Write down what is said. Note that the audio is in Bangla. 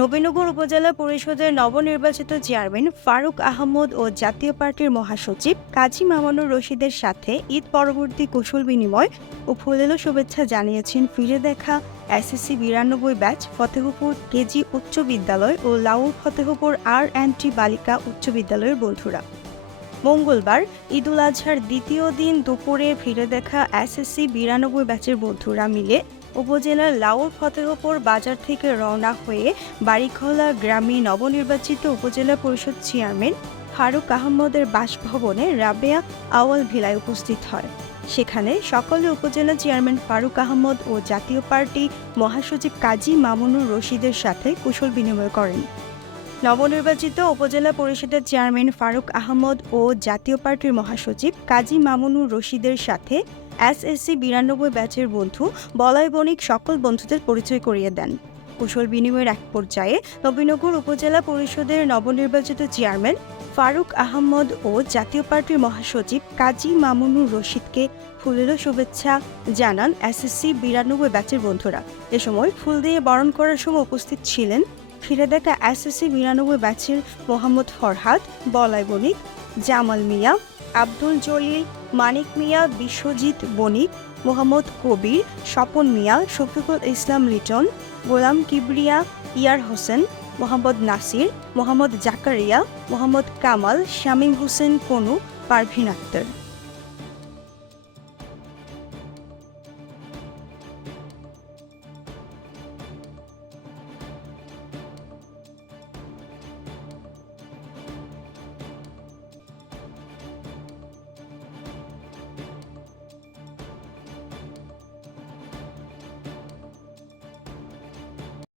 নবীনগর উপজেলা পরিষদের নবনির্বাচিত চেয়ারম্যান ফারুক আহমদ ও জাতীয় পার্টির মহাসচিব কাজী মামানুর রশিদের সাথে ঈদ পরবর্তী কুশল বিনিময় ও ফুলেলো শুভেচ্ছা জানিয়েছেন ফিরে দেখা এসএসসি বিরানব্বই ব্যাচ, ফতেহপুর কেজি উচ্চ বিদ্যালয় ও লাউর ফতেহপুর আর অ্যান্ড টি বালিকা উচ্চ বিদ্যালয়ের বন্ধুরা। মঙ্গলবার ঈদুল আজহার দ্বিতীয় দিন দুপুরে ফিরে দেখা এসএসসি বিরানব্বই ব্যাচের বন্ধুরা মিলে উপজেলার লাউর ফতেহপুর বাজার থেকে রওনা হয়ে বাড়িখোলা গ্রামে নবনির্বাচিত উপজেলা পরিষদ চেয়ারম্যান ফারুক আহমদের বাসভবনে রাবেয়া আওয়াল ভিলায় উপস্থিত হয়। সেখানে সকলে উপজেলা চেয়ারম্যান ফারুক আহমদ ও জাতীয় পার্টি মহাসচিব কাজী মামুনুর রশিদের সাথে কুশল বিনিময় করেন। নবনির্বাচিত উপজেলা পরিষদের চেয়ারম্যান ফারুক আহমদ ও জাতীয় পার্টির মহাসচিব কাজী মামুনুর রশিদের সাথে এসএসসি বিরানব্বই ব্যাচের বন্ধু, বলয় বণিক সকল বন্ধুদের পরিচয় করিয়ে দেন। কুশল বিনিময়ের এক পর্যায়ে নবীনগর উপজেলা পরিষদের নবনির্বাচিত চেয়ারম্যান ফারুক আহমদ ও জাতীয় পার্টির মহাসচিব কাজী মামুনুর রশিদকে ফুলের শুভেচ্ছা জানান এসএসসি বিরানব্বই ব্যাচের বন্ধুরা। এ সময় ফুল দিয়ে বরণ করার সময় উপস্থিত ছিলেন ফিরে দেখা এসএসসি বিরানব্বই ব্যাচের মোহাম্মদ ফরহাদ বলাই বণিক, জামাল মিয়া আব্দুল জলিল, মানিক মিয়া, বিশ্বজিৎ বণিক, মোহাম্মদ কবির, স্বপন মিয়া, শফিকুল ইসলাম লিটন, গোলাম কিবরিয়া, ইয়ার হোসেন, মোহাম্মদ নাসির, মোহাম্মদ জাকারিয়া, মোহাম্মদ কামাল, শামীম হোসেন কনু, পারভিন আক্তার।